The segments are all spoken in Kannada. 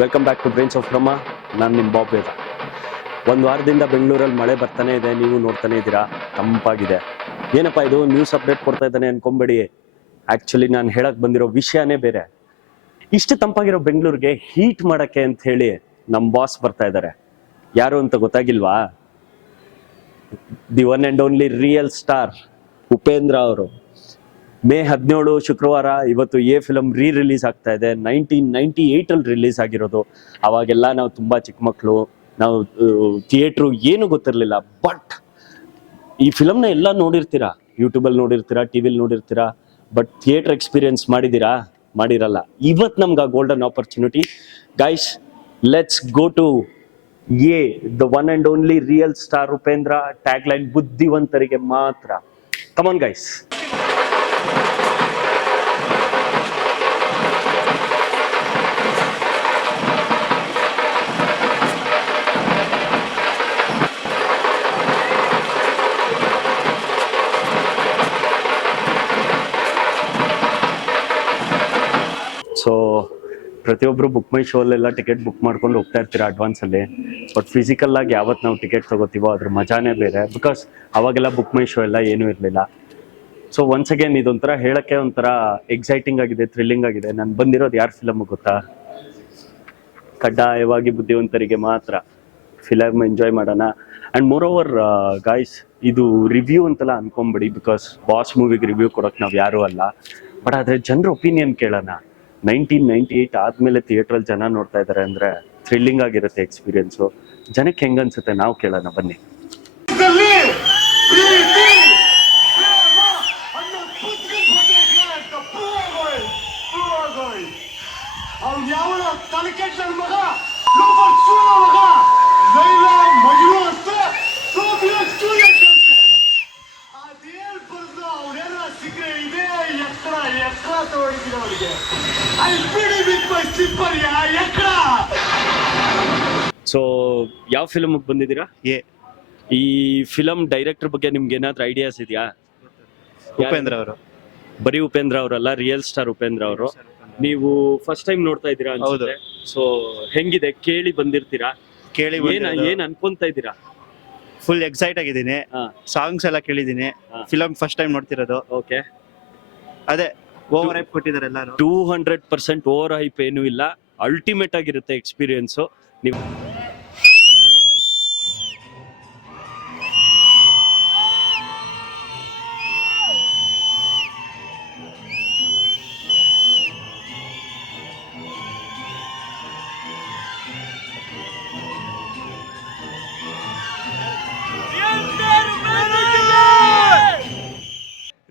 Welcome back to brains of Brahma. ನಾನು ನಿಮ್ಮ ಬಾಬ್ ವೇದ. ಒಂದು ವಾರದಿಂದ ಬೆಂಗಳೂರಲ್ಲಿ ಮಳೆ ಬರ್ತಾನೆ ಇದೆ, ನೀವು ನೋಡ್ತಾನೆ ಇದ್ದೀರಾ, ತಂಪಾಗಿದೆ. ಏನಪ್ಪ ಇದು ನ್ಯೂಸ್ ಅಪ್ಡೇಟ್ ಕೊಡ್ತಾ ಇದ್ದಾನೆ ಅನ್ಕೊಂಬೇಡಿ. ಆ್ಯಕ್ಚುಲಿ ನಾನು ಹೇಳಕ್ ಬಂದಿರೋ ವಿಷಯನೇ ಬೇರೆ. ಇಷ್ಟು ತಂಪಾಗಿರೋ ಬೆಂಗಳೂರಿಗೆ ಹೀಟ್ ಮಾಡಕ್ಕೆ ಅಂತ ಹೇಳಿ ನಮ್ಮ ಬಾಸ್ ಬರ್ತಾ ಇದ್ದಾರೆ. ಯಾರು ಅಂತ ಗೊತ್ತಾಗಿಲ್ವಾ? The one and only real star Upendra ಅವರು. ಮೇ 17 ಶುಕ್ರವಾರ ಇವತ್ತು ಫಿಲಮ್ ರಿಲೀಸ್ ಆಗ್ತಾ ಇದೆ. 1998 ರಿಲೀಸ್ ಆಗಿರೋದು. ಅವಾಗೆಲ್ಲ ನಾವು ತುಂಬಾ ಚಿಕ್ಕ ಮಕ್ಕಳು, ನಾವು ಥಿಯೇಟ್ರು ಏನು ಗೊತ್ತಿರಲಿಲ್ಲ. ಬಟ್ ಈ ಫಿಲಮ್ನ ಎಲ್ಲ ನೋಡಿರ್ತೀರಾ, ಯೂಟ್ಯೂಬಲ್ಲಿ ನೋಡಿರ್ತೀರಾ, ಟಿವಿಲಿ ನೋಡಿರ್ತೀರಾ, ಬಟ್ ಥಿಯೇಟರ್ ಎಕ್ಸ್ಪೀರಿಯನ್ಸ್ ಮಾಡಿದ್ದೀರಾ? ಮಾಡಿರಲ್ಲ. ಇವತ್ತು ನಮ್ಗೆ ಆ golden opportunity. Guys, let's go to the one and only real star Upendra. Tagline ಬುದ್ಧಿವಂತರಿಗೆ ಮಾತ್ರ. Come on guys. ಸೊ ಪ್ರತಿಯೊಬ್ಬರು ಬುಕ್ ಮೈ ಶೋ ಅಲ್ಲೆಲ್ಲ ಟಿಕೆಟ್ ಬುಕ್ ಮಾಡ್ಕೊಂಡು ಹೋಗ್ತಾ ಇರ್ತೀರಾ ಅಡ್ವಾನ್ಸಲ್ಲಿ. ಬಟ್ ಫಿಸಿಕಲ್ ಆಗಿ ಯಾವತ್ತು ನಾವು ಟಿಕೆಟ್ ತಗೋತೀವೋ ಅದ್ರ ಮಜಾನೇ ಬೇರೆ. ಬಿಕಾಸ್ ಅವಾಗೆಲ್ಲ ಬುಕ್ ಮೈ ಶೋ ಎಲ್ಲ ಏನೂ ಇರಲಿಲ್ಲ. ಸೊ ಒನ್ಸ್ ಅಗೇನ್ ಇದೊಂಥರ ಹೇಳಕ್ಕೆ ಒಂಥರ ಎಕ್ಸೈಟಿಂಗ್ ಆಗಿದೆ, ಥ್ರಿಲ್ಲಿಂಗ್ ಆಗಿದೆ. ನಾನು ಬಂದಿರೋದು ಯಾರು ಫಿಲಮ್ ಗೊತ್ತಾ? ಕಡ್ಡಾಯವಾಗಿ ಬುದ್ಧಿವಂತರಿಗೆ ಮಾತ್ರ ಫಿಲಮ್ ಎಂಜಾಯ್ ಮಾಡೋಣ. ಆ್ಯಂಡ್ ಮೋರ್ ಓವರ್ ಗಾಯ್ಸ್, ಇದು ರಿವ್ಯೂ ಅಂತೆಲ್ಲ ಅನ್ಕೊಂಬಿಡಿ. ಬಿಕಾಸ್ ಬಾಸ್ ಮೂವಿಗೆ ರಿವ್ಯೂ ಕೊಡೋಕೆ ನಾವು ಯಾರೂ ಅಲ್ಲ. ಬಟ್ ಆದರೆ ಜನರ ಒಪಿನಿಯನ್ ಕೇಳೋಣ. 1998 ಆದಮೇಲೆ ಥಿಯೇಟ್ರಲ್ಲಿ ಜನ ನೋಡ್ತಾ ಇದ್ದಾರೆ ಅಂದರೆ ಥ್ರಿಲ್ಲಿಂಗ್ ಆಗಿರುತ್ತೆ ಎಕ್ಸ್ಪೀರಿಯನ್ಸು. ಜನಕ್ಕೆ ಹೆಂಗೆ ಅನ್ಸುತ್ತೆ ನಾವು ಕೇಳೋಣ ಬನ್ನಿ. ಸೊ ಯಾವ ಫಿಲಮ್ಗೆ ಬಂದಿದ್ದೀರಾ? ಈ ಫಿಲಮ್ ಡೈರೆಕ್ಟರ್ ಬಗ್ಗೆ ನಿಮ್ಗೆ ಏನಾದ್ರೂ ಐಡಿಯಾಸ್ ಇದೆಯಾ? ಉಪೇಂದ್ರ ಅವರು. ಬರೀ ಉಪೇಂದ್ರ ಅವರಲ್ಲ, ರಿಯಲ್ ಸ್ಟಾರ್ ಉಪೇಂದ್ರ ಅವರು. ನೀವು ಫಸ್ಟ್ ಟೈಮ್ ನೋಡ್ತಾ ಇದ್ದೀರಾ ಅನ್ಸುತ್ತೆ. ಸೊ ಹೆಂಗಿದೆ? ಕೇಳಿ ಬಂದಿರ್ತೀರಾ, ಕೇಳಿ ಏನ್ ಅನ್ಕೊಂತ ಇದ್ದೀರಾ? ಫುಲ್ ಎಕ್ಸೈಟ್ ಆಗಿದ್ದೀನಿ. ಸಾಂಗ್ಸ್ ಎಲ್ಲ ಕೇಳಿದ್ದೀನಿ. ಫಿಲಮ್ ಫಸ್ಟ್ ಟೈಮ್ ನೋಡ್ತಿರೋದು. ಓಕೆ, ಅದೇ ಓವರ್ ಹೈಪ್ ಕೊಟ್ಟಿದ್ದಾರೆ ಎಲ್ಲರೂ. 200% ಓವರ್ ಹೈಪ್ ಏನೂ ಇಲ್ಲ. ಅಲ್ಟಿಮೇಟ್ ಆಗಿರುತ್ತೆ ಎಕ್ಸ್ಪೀರಿಯನ್ಸು. ನೀವು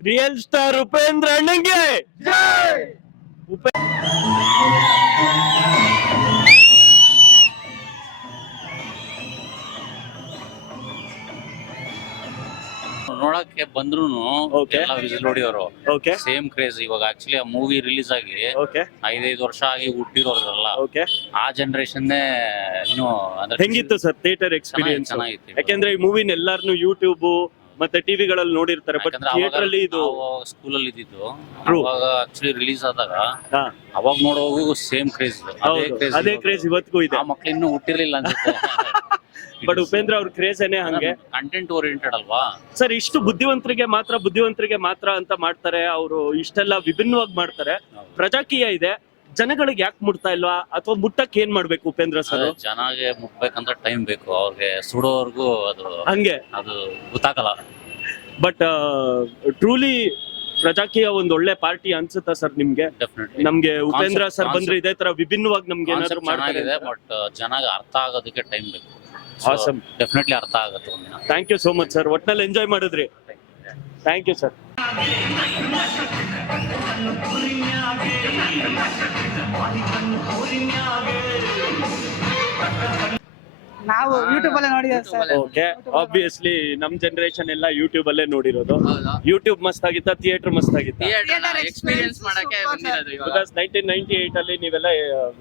ರಿಯಲ್ ಸ್ಟಾರ್ ಉಪೇಂದ್ರ ಅಣ್ಣಂಗೆ ನೋಡಕ್ಕೆ ಬಂದ್ರು ಎಲ್ಲ ವಿಸಿಲ್ ಹೊಡಿಯೋರು. Okay, same craze. ಇವಾಗ ಆಕ್ಚುಲಿ ಆ ಮೂವಿ ರಿಲೀಸ್ ಆಗಿ ಓಕೆ, 5 ವರ್ಷ ಆಗಿ ಹುಟ್ಟಿರೋರಲ್ಲ, ಓಕೆ. ಆ ಜನರೇಷನ್ ಇನ್ನು ಹೆಂಗಿತ್ತು ಸರ್ ಥಿಯೇಟರ್ ಎಕ್ಸ್ಪೀರಿಯನ್ಸ್? ಚೆನ್ನಾಗಿತ್ತು. ಯಾಕೆಂದ್ರೆ ಈ ಮೂವಿನ ಎಲ್ಲಾರ್ನು ಯೂಟ್ಯೂಬ್ ಮತ್ತೆ ಟಿವಿಗಳಲ್ಲಿ ನೋಡಿರ್ತಾರೆ. ಬಟ್ ಥಿಯೇಟರ್ ಅಲ್ಲಿ ಇದು ಸ್ಕೂಲಲ್ಲಿ ಇದ್ದಿದ್ದು. ಅವಾಗ ಆಕ್ಚುಲಿ ರಿಲೀಸ್ ಆದಾಗ ಅವಾಗ ನೋಡುವಾಗೂ ಸೇಮ್ ಕ್ರೇಜ್. ಅದೇ ಕ್ರೇಜ್ ಇವತ್ತಿಗೂ ಇದೆ. ಆ ಮಕ್ಳು ಇನ್ನೂ ಹುಟ್ಟಿರ್ಲಿಲ್ಲ ಅನ್ಸುತ್ತೆ. ಬಟ್ ಉಪೇಂದ್ರ ಅವ್ರ ಕ್ರೇಜ್ ಏನೇ ಹಂಗೆ. ಕಂಟೆಂಟ್ ಓರಿಯೆಂಟೆಡ್ ಅಲ್ವಾ ಸರ್? ಇಷ್ಟು ಬುದ್ಧಿವಂತರಿಗೆ ಮಾತ್ರ ಅಂತ ಮಾಡ್ತಾರೆ ಅವರು. ಇಷ್ಟೆಲ್ಲ ವಿಭಿನ್ನವಾಗಿ ಮಾಡ್ತಾರೆ. ಪ್ರಜಾಕೀಯ ಇದೆ, ಜನಗಳಿಗೆ ಯಾಕೆ ಮುಟ್ತಾ ಇಲ್ವಾ? ಅಥವಾ ಮುಟ್ಟಕ್ಕೆ ಏನ್ ಮಾಡ್ಬೇಕು ಉಪೇಂದ್ರ ಸರ್? ಜನಗೆ ಮುಟ್ಬೇಕಂತ ಟೈಮ್ ಬೇಕು. ಅವ್ರಿಗೆ ಸುಡೋವರೆಗೂ ಅದು ಹಂಗೆ ಅದು ಗೊತ್ತಾಗಲ್ಲ. ಬಟ್ ಟ್ರೂಲಿ ಪ್ರಜಾಕೀಯ ಒಂದ್ ಒಳ್ಳೆ ಪಾರ್ಟಿ ಅನ್ಸುತ್ತಾ ಸರ್ ನಿಮ್ಗೆ? ಡೆಫಿನೆಟ್ಲಿ ನಮ್ಗೆ ಉಪೇಂದ್ರ ಸರ್ ಬಂದ್ರೆ ಇದೇ ತರ ವಿಭಿನ್ನವಾಗಿ ನಮ್ಗೆ ಏನಾದ್ರು ಮಾಡ್ತಾರೆ. ಬಟ್ ಜನಗೆ ಅರ್ಥ ಆಗೋದಕ್ಕೆ ಟೈಮ್ ಬೇಕು. Awesome. ಡೆಫಿನೆಟ್ಲಿ ಅರ್ಥ ಆಗುತ್ತೆ ಒಂದಿನ. Thank you so much sir. ಒಟ್ನಲ್ಲಿ ಎಂಜಾಯ್ ಮಾಡಿದ್ರಿ. Thank you sir. ನಾವು ಯೂಟ್ಯೂಬ್ ಅಲ್ಲೇ ನೋಡಿದ್ದೇವೆ ಸರ್. ಓಕೆ, ಆಬ್ವಿಯಸ್ಲಿ ನಮ್ ಜನರೇಷನ್ ಎಲ್ಲ ಯೂಟ್ಯೂಬ್ ಅಲ್ಲೇ ನೋಡಿರೋದು. ಯೂಟ್ಯೂಬ್ ಮಸ್ತ್ ಆಗಿತ್ತಾ? ಥಿಯೇಟರ್ ಮಸ್ತ್ ಆಗಿತ್ತಾ? ಎಕ್ಸ್ಪೀರಿಯನ್ಸ್ ಮಾಡಕ್ಕೆ ಬಂದಿರೋದು ಇವಾಗ. ಬಿಕಾಸ್ 1998 ಅಲ್ಲಿ ನೀವೆಲ್ಲ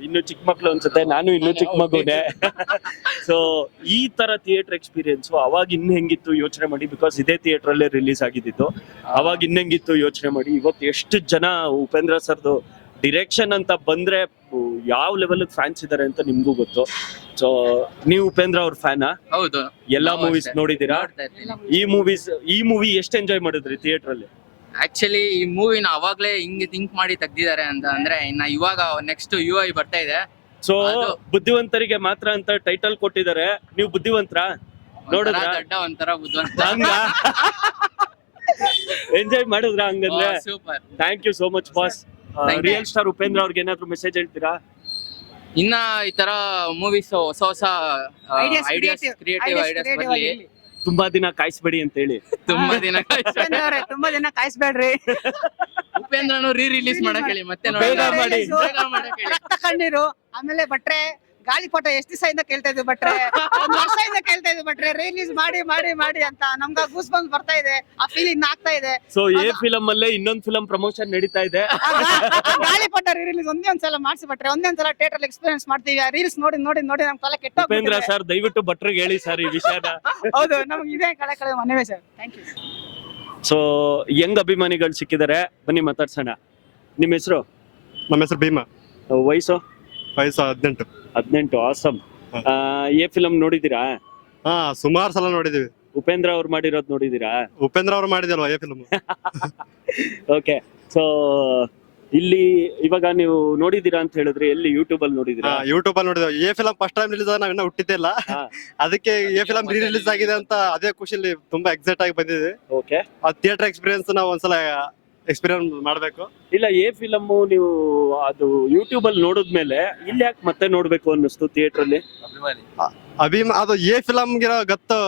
ಇನ್ನು ಚಿಕ್ಕ ಮಕ್ಳು ಅನ್ಸುತ್ತೆ, ನಾನು ಇನ್ನು ಚಿಕ್ಕ ಮಗುನೇ. ಸೊ ಈ ತರ ಥಿಯೇಟರ್ ಎಕ್ಸ್ಪೀರಿಯನ್ಸ್ ಅವಾಗ ಇನ್ನು ಹೆಂಗಿತ್ತು ಯೋಚನೆ ಮಾಡಿ. ಬಿಕಾಸ್ ಇದೇ ಥಿಯೇಟರ್ ಅಲ್ಲೇ ರಿಲೀಸ್ ಆಗಿದ್ದು. ಅವಾಗ ಇನ್ನೆಂಗಿತ್ತು ಯೋಚನೆ ಮಾಡಿ. ಇವತ್ತು ಎಷ್ಟು ಜನ ಉಪೇಂದ್ರ ಸರ್ದು ಡಿರೆಕ್ಷನ್ ಅಂತ ಬಂದ್ರೆ ಯಾವ ಲೆವೆಲ್ ಫ್ಯಾನ್ಸ್ ಇದಾರೆ ಅಂತ ನಿಮ್ಗೂ ಗೊತ್ತು. ಸೊ ನೀವು ಉಪೇಂದ್ರ ಅವ್ರ ಫ್ಯಾನಾ? ಹೌದು, ಎಲ್ಲಾ ನಾವು ಮೂವೀಸ್ ಅಷ್ಟೇ. ನೋಡಿದೀರಾ? ನೋಡ್ತಾ ಇರ್ತೀನಿ. ಈ ಮೂವಿ ಎಷ್ಟು ಎಂಜಾಯ್ ಮಾಡಿದ್ರಿ ಥಿಯೇಟರ್ ಅಲ್ಲಿ? ಆಕ್ಚುಲಿ ಈ ಮೂವಿನ ಅವಾಗ್ಲೇ ಹಿಂಗ್ ಥಿಂಕ್ ಮಾಡಿ ತೆಗ್ದಿದ್ದಾರೆ ಅಂತ ಅಂದ್ರೆ ಇನ್ನ ಇವಾಗ ನೆಕ್ಸ್ಟ್ UI ಬರ್ತಾ ಇದೆ. ಸೊ ಅದು- ಬುದ್ಧಿವಂತರಿಗೆ ಮಾತ್ರ ಅಂತ ಟೈಟಲ್ ಕೊಟ್ಟಿದ್ದಾರೆ. ನೀವು ಬುದ್ಧಿವಂತರ ನೋಡಿದ್ರ? ದಡ್ಡ ಒಂಥರ ಬುದ್ಧಿವಂತ. ಹಂಗ ಎಂಜಾಯ್ ಮಾಡಿದ್ರ ಹಂಗಂದ್ರೆ? Super. Thank you so much boss. Thank you. Real star Upendra ಅವ್ರಿಗೆ ಏನಾದ್ರು ಮೆಸೇಜ್ ಹೇಳ್ತೀರಾ? ಇನ್ನ ಈ ತರ ಮೂವೀಸ್ ಹೊಸ ಹೊಸ ಐಡಿಯಾಸ್ ಕ್ರಿಯೇಟಿವ್ ಐಡಿಯಾಸ್ ಬರ್ಲಿ. ತುಂಬಾ ದಿನ ಕಾಯಿಸ್ಬೇಡಿ ಅಂತ ಹೇಳಿ. ತುಂಬಾ ದಿನ ತುಂಬಾ ಜನ ಕಾಯಿಸ್ಬೇಡ್ರಿ. ಉಪೇಂದ್ರನು ರಿಲೀಸ್ ಮಾಡಕ್ ಹೇಳಿ ಮತ್ತೆ ಬೇಗ ಮಾಡಿ. ಬೇಗ ಮಾಡಕ್ ಹೇಳಿ. ರಕ್ತ ಕಣ್ಣೀರು, ಆಮೇಲೆ ಬಟ್ರೆ ಗಾಳಿಪಟ ಎಷ್ಟು ದಿವಸದಿಂದ ಕೇಳ್ತಾ ಇದ್ವಿ ಬಟ್ರೆ, ಒಂದ್ ವರ್ಷದಿಂದ ಕೇಳ್ತಾ ಇದ್ವಿ ಬಟ್ರೆ ರಿಲೀಸ್ ಮಾಡಿ ಮಾಡಿ ಮಾಡಿ ಅಂತ. ನಮ್ಗ ಗೂಸ್ ಬಂದ್ ಬರ್ತಾ ಇದೆ, ಆ ಫೀಲಿಂಗ್ ಆಗ್ತಾ ಇದೆ. ಸೊ ಎ ಫಿಲಂ ಅಲ್ಲೇ ಇನ್ನೊಂದ್ ಫಿಲಂ ಪ್ರಮೋಷನ್ ನಡೀತಾ ಇದೆ. ಗಾಳಿಪಟ ರಿಲೀಸ್ ಒಂದೇ ಒಂದ್ಸಲ ಮಾಡಿಸಿ ಬಟ್ರೆ, ಒಂದೇ ಒಂದ್ಸಲ ಥಿಯೇಟರ್ ಎಕ್ಸ್ಪೀರಿಯನ್ಸ್ ಮಾಡ್ತೀವಿ. ಆ ರೀಲ್ಸ್ ನೋಡಿ ನೋಡಿ ನೋಡಿ ನಮ್ ತಲೆ ಕೆಟ್ಟ ಉಪೇಂದ್ರ ಸರ್ ದಯವಿಟ್ಟು ಭಟ್ರಿಗೆ ಹೇಳಿ ಸರ್ ಈ ವಿಷಯನ. ಹೌದು, ನಮ್ಗೆ ಇದೇ ಕಳೆ ಮನವೇ ಸರ್. Thank you. ಸೊ ಯಂಗ್ ಅಭಿಮಾನಿಗಳು ಸಿಕ್ಕಿದ್ದಾರೆ, ಬನ್ನಿ ಮಾತಾಡ್ಸೋಣ. ನಿಮ್ಮ ಹೆಸರು? ನಮ್ಮ ಹೆಸರು ಭೀಮಾ, ವಯಸ್ಸು? ವಯಸ್ಸು 18. 18. ಆಸಮ್. ಎ ಫಿಲಂ ನೋಡಿದೀರಾ? ಹಾ, ಸುಮಾರು ಸಲ ನೋಡಿದೀವಿ. ಉಪೇಂದ್ರ ಅವ್ರು ಮಾಡಿರೋದ್ ನೋಡಿದೀರಾ? ಉಪೇಂದ್ರ ಅವ್ರು ಮಾಡಿದಲ್ವಾ ಎ ಫಿಲ್ಮ್? ಓಕೆ. ಸೊ ಇಲ್ಲಿ ಇವಾಗ ನೀವು ನೋಡಿದೀರಾ ಅಂತ ಹೇಳಿದ್ರಿ, ಎಲ್ಲಿ ಯೂಟ್ಯೂಬ್ ಅಲ್ಲಿ ನೋಡಿದೀರಾ? ಯೂಟ್ಯೂಬ್ ಅಲ್ಲಿ ನೋಡಿದ್ವಿ. A film first time release ಆಗ ನಾವಿನ್ನ ಹುಟ್ಟಿದ್ದೇ ಇಲ್ಲ. ಹಾ. ಅದಕ್ಕೆ ಎ ಫಿಲಂ ರೀ ರಿಲೀಸ್ ಆಗಿದೆ ಅಂತ ಅದೇ ಖುಷಿಲಿ ತುಂಬಾ ಎಕ್ಸೈಟ್ ಆಗಿ ಬಂದಿದ್ವಿ. ಓಕೆ. ಆ ಥಿಯೇಟರ್ ಎಕ್ಸ್ಪೀರಿಯನ್ಸ್ ನಾವು ಒಂದ್ಸಲ ಎಕ್ಸ್ಪೀರಿಯನ್ಸ್ ಮಾಡ್ಬೇಕು. ಇಲ್ಲ, ಎ ಫಿಲಂ ನೀವು ಅದು ಯೂಟ್ಯೂಬ್ ಅಲ್ಲಿ ನೋಡಿದ್ಮೇಲೆ ಇಲ್ಲಿ ಯಾಕೆ ಮತ್ತೆ ನೋಡ್ಬೇಕು ಅನ್ನಿಸ್ತು ಥಿಯೇಟರ್ ಅಲ್ಲಿ? ಅದು ಎ ಫಿಲಂಗಿರೋ ಗತ್ತು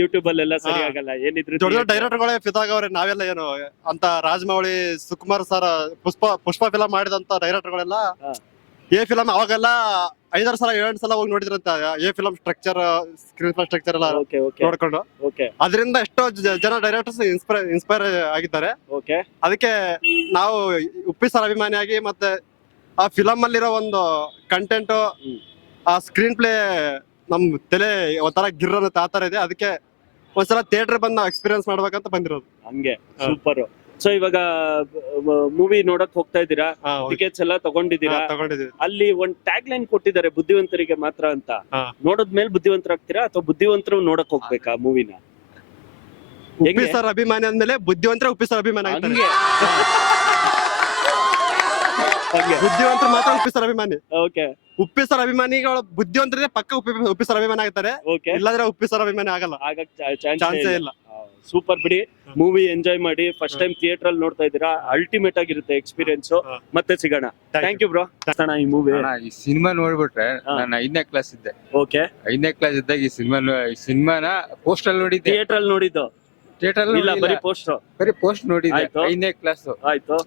ಯೂಟ್ಯೂಬ್ ಅಲ್ಲೆಲ್ಲ ಸರಿ ಹಾ. ಆಗಲ್ಲ ಏನಿದ್ರು. ದೊಡ್ಡ ದೊಡ್ಡ ಡೈರೆಕ್ಟರ್ಗಳೇ ಫಿದಾಗವ್ರೆ. ನಾವೆಲ್ಲ ಏನು ಅಂತ ರಾಜಮೌಳಿ, ಸುಕುಮಾರ್ ಸರ್, ಪುಷ್ಪ ಫಿಲಂ ಮಾಡಿದಂತ ಡೈರೆಕ್ಟರ್ಗಳೆಲ್ಲ ಹಾ. ಎ ಫಿಲಂ ಅವಾಗೆಲ್ಲ 5-6 ಸಲ 7 ಸಲ ಹೋಗಿ ನೋಡಿದ್ರಂತ. A film structure, screenplay structure ಎಲ್ಲ ಓಕೆ ಓಕೆ ನೋಡ್ಕೊಂಡು ಓಕೆ ಅದರಿಂದ ಎಷ್ಟೋ ಜನ ಡೈರೆಕ್ಟರ್ಸ್ ಇನ್ಸ್ಪೈರ್ ಆಗಿದ್ದಾರೆ. ಓಕೆ. ಅದಕ್ಕೆ ನಾವು ಉಪ್ಪಿ ಸರ್ ಅಭಿಮಾನಿಯಾಗಿ, ಮತ್ತೆ ಆ ಫಿಲಂ ಅಲ್ಲಿರೋ ಒಂದು ಕಂಟೆಂಟ್, ಹ್ಮ್. ಆ ಸ್ಕ್ರೀನ್ ಪ್ಲೇ ನಮ್ ತಲೆ ಒಂಥರ ಗಿರ್ ಅನ್ನೋ ಆತರ ಇದೆ. ಅದಕ್ಕೆ ಒಂದ್ಸಲ ಥಿಯೇಟರ್ ಬಂದು ನಾವು ಎಕ್ಸ್ಪೀರಿಯನ್ಸ್ ಮಾಡ್ಬೇಕಂತ ಬಂದಿರೋದು. ಹಂಗೆ ಹಾ. ಸೂಪರ್. ಸೊ ಇವಾಗ ಮೂವಿ ನೋಡಕ್ ಹೋಗ್ತಾ ಇದ್ದೀರಾ, ಹಾ, ಹೌದು. ಟಿಕೆಟ್ಸ್ ಎಲ್ಲ ತಗೊಂಡಿದ್ದೀರಾ? ತಗೊಂಡಿದ್ದೀವಿ. ಅಲ್ಲಿ ಒಂದ್ ಟ್ಯಾಗ್ ಲೈನ್ ಕೊಟ್ಟಿದ್ದಾರೆ, ಬುದ್ಧಿವಂತರಿಗೆ ಮಾತ್ರ ಅಂತ. ಹಾ. ನೋಡಿದ್ಮೇಲೆ ಬುದ್ಧಿವಂತರಾಗ್ತೀರಾ ಅಥವಾ ಬುದ್ಧಿವಂತರು ನೋಡಕ್ ಹೋಗ್ಬೇಕಾ ಮೂವಿನ? ಉಪ್ಪಿ ಸರ್ ಅಭಿಮಾನಿ ಅಂದ್ಮೇಲೆ ಬುದ್ಧಿವಂತರ ಉಪ್ಪಿ ಸರ್ ಅಭಿಮಾನಿ ಆಗ್ತಾರೆ. ಹಂಗೆ. ಹಂಗೆ. ಬುದ್ಧಿವಂತರು ಮಾತ್ರ ಉಪ್ಪಿ ಸರ್ ಅಭಿಮಾನಿ. ಓಕೆ ಉಪ್ಪಿ ಸರ್ ಅಭಿಮಾನಿಗಳು ಬುದ್ಧಿವಂತರಿದ್ರೆ ಪಕ್ಕ ಉಪ್ಪಿ ಸರ್ ಅಭಿಮಾನಿ ಆಗ್ತಾರೆ. ಓಕೆ. ಇಲ್ಲಾಂದ್ರೆ ಉಪ್ಪಿ ಸರ್ ಅಭಿಮಾನಿ ಆಗಲ್ಲ, ಆಗಕ್ ಚಾನ್ಸೇ ಚಾನ್ಸೇ ಇಲ್ಲ. ಸೂಪರ್ ಬಿಡಿ. ಮೂವಿ ಎಂಜಾಯ್ ಮಾಡಿ. ಫಸ್ಟ್ ಟೈಮ್ ಥಿಯೇಟರ್ ಅಲ್ಲಿ ನೋಡ್ತಾ ಇದ್ದೀರಾ, ಅಲ್ಟಿಮೇಟ್ ಆಗಿರುತ್ತೆ ಎಕ್ಸ್ಪೀರಿಯನ್ಸ್. ಹಾ. ಮತ್ತೆ ಸಿಗೋಣ. Thank you bro. ಈ ಮೂವಿ ಈ ಸಿನಿಮಾ ನೋಡ್ಬಿಟ್ರೆ ಹಾ. ನಾನು 5ನೇ ಕ್ಲಾಸ್ ಇದ್ದೆ. ಓಕೆ. 5ನೇ ಕ್ಲಾಸ್ ಇದ್ದಾಗ ಈ ಸಿನಿಮಾನ ಪೋಸ್ಟ್ ಅಲ್ಲಿ ನೋಡಿದ್ದೆ. ಥಿಯೇಟರ್ ಅಲ್ಲಿ ನೋಡಿದ್ದು ಥಿಯೇಟರ್ ಇಲ್ಲ, ಬರೀ ಪೋಸ್ಟರ್. ಬರೀ ಪೋಸ್ಟ್ ನೋಡಿದ್ದೆ. ಆಯ್ತು. 5ನೇ ಕ್ಲಾಸ್ ಆಯ್ತು.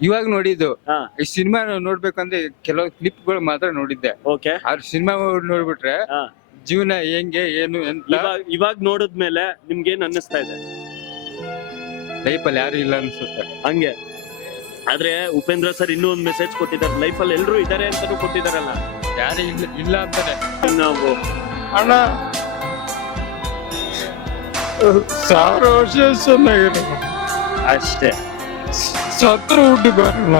ಇವಾಗ ನೋಡಿದ್ದು. ಹಾ. ಈ ಸಿನಿಮಾ ನೋಡ್ಬೇಕಂದ್ರೆ ಕೆಲವು ಕ್ಲಿಪ್ಗಳು ಮಾತ್ರ ನೋಡಿದ್ದೆ. ಓಕೆ. ಆ ಸಿನಿಮಾ ನೋಡ್ಬಿಟ್ರೆ ಹಾ. ಜೀವನ ಹೆಂಗೆ ಏನು ಅಂತ ಇವಾಗ ನೋಡಿದ್ಮೇಲೆ ನಿಮ್ಗೆ ಏನ್ ಅನ್ನಿಸ್ತಾ ಇದೆ? ಲೈಫಲ್ಲಿ ಯಾರು ಇಲ್ಲ ಅನ್ಸುತ್ತೆ. ಹಂಗೆ. ಆದ್ರೆ ಉಪೇಂದ್ರ ಸರ್ ಇನ್ನೂ ಒಂದು ಮೆಸೇಜ್ ಕೊಟ್ಟಿದ್ದಾರೆ, ಲೈಫ್ ಅಲ್ಲಿ ಎಲ್ರು ಇದಾರೆ ಅಂತಾನು ಕೊಟ್ಟಿದಾರಲ್ಲ. ಯಾರು ಇಲ್ಲ ಅಂತಾನೆ. ನಾವು ಅಣ್ಣ 1000 ವರ್ಷ ಚೆನ್ನಾಗಿರೋ ಅಷ್ಟೇ. ಸತ್ರ ಹುಟ್ಟಿ ಬರಲ್ಲ.